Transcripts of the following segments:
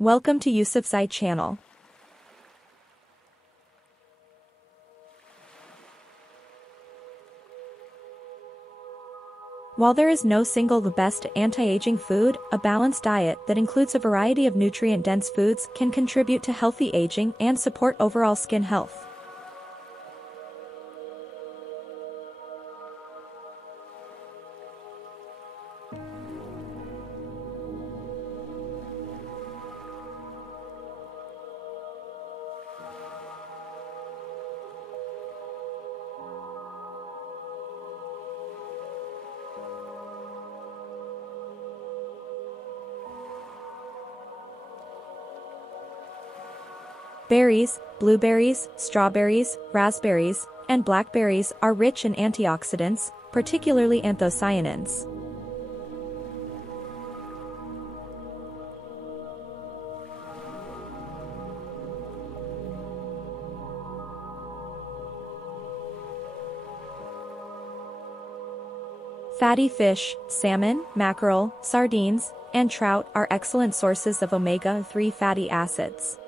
Welcome to Yousafzaichannel. While there is no single the best anti-aging food, a balanced diet that includes a variety of nutrient-dense foods can contribute to healthy aging and support overall skin health. Berries, blueberries, strawberries, raspberries, and blackberries are rich in antioxidants, particularly anthocyanins. Fatty fish, salmon, mackerel, sardines, and trout are excellent sources of omega-3 fatty acids.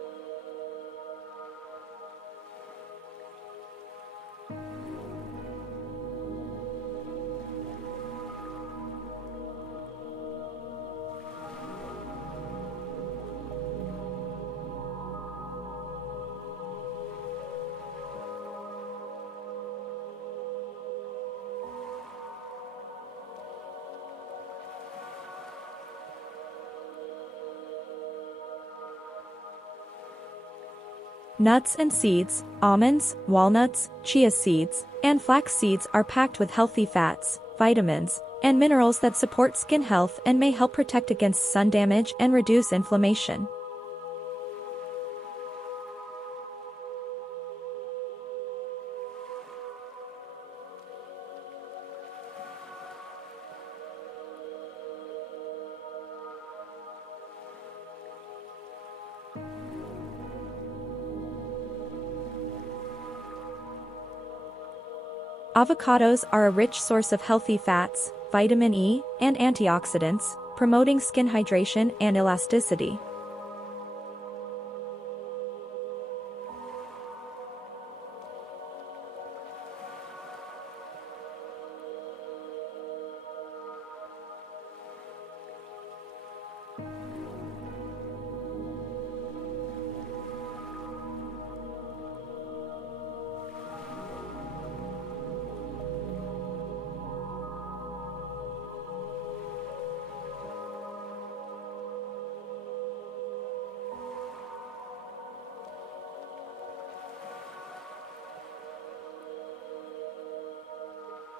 Nuts and seeds, almonds, walnuts, chia seeds, and flax seeds are packed with healthy fats, vitamins, and minerals that support skin health and may help protect against sun damage and reduce inflammation. Avocados are a rich source of healthy fats, vitamin E, and antioxidants, promoting skin hydration and elasticity.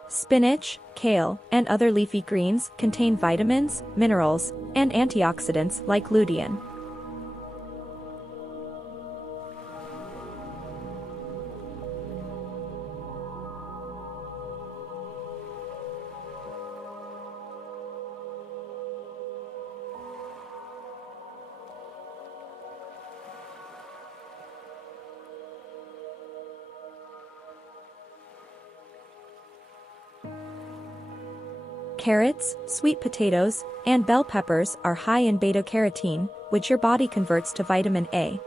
Spinach, kale, and other leafy greens contain vitamins, minerals, and antioxidants like lutein. Carrots, sweet potatoes, and bell peppers are high in beta-carotene, which your body converts to vitamin A.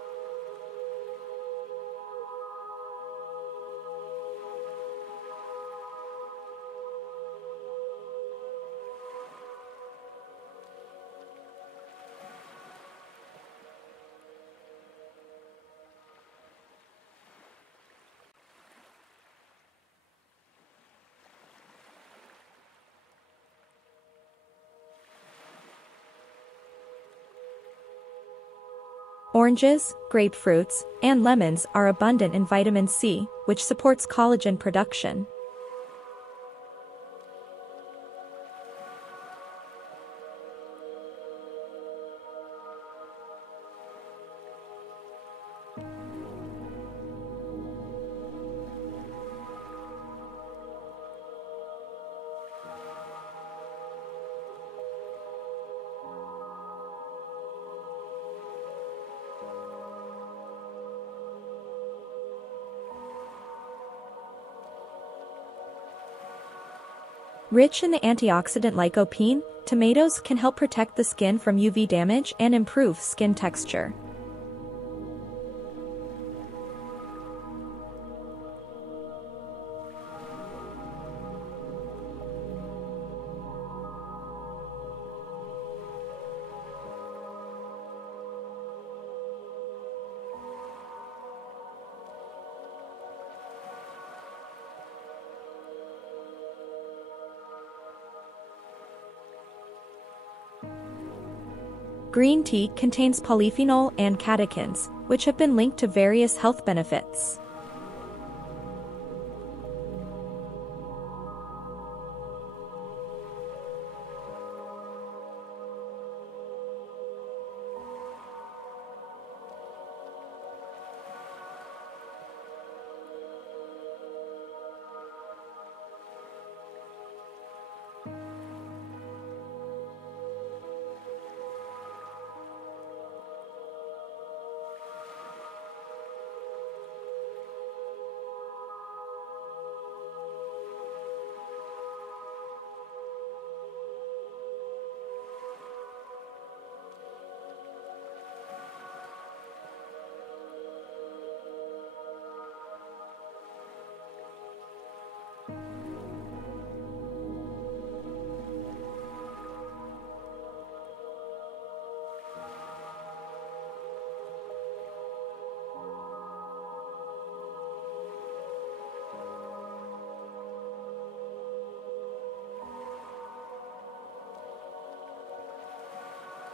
Oranges, grapefruits, and lemons are abundant in vitamin C, which supports collagen production. Rich in the antioxidant lycopene, tomatoes can help protect the skin from UV damage and improve skin texture. Green tea contains polyphenol and catechins, which have been linked to various health benefits.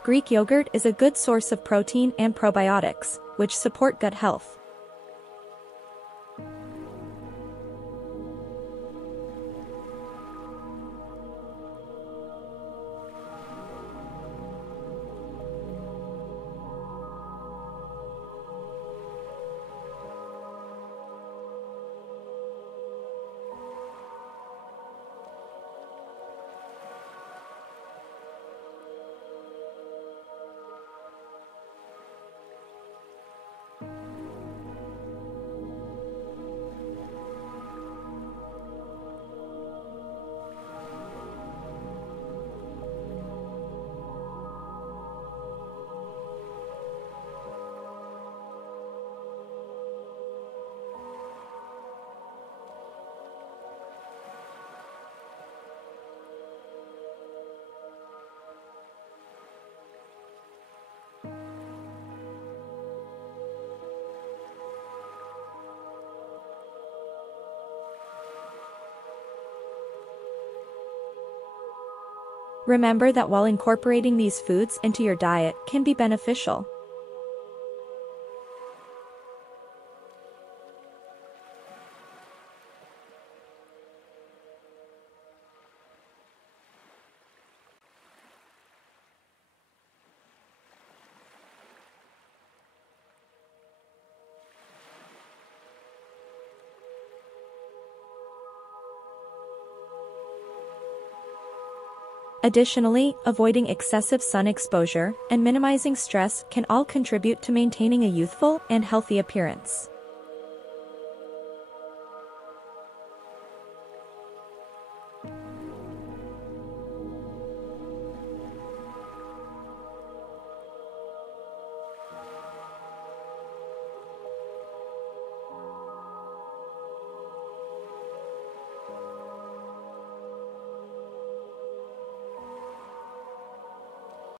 Greek yogurt is a good source of protein and probiotics, which support gut health. Remember that while incorporating these foods into your diet can be beneficial, additionally, avoiding excessive sun exposure and minimizing stress can all contribute to maintaining a youthful and healthy appearance.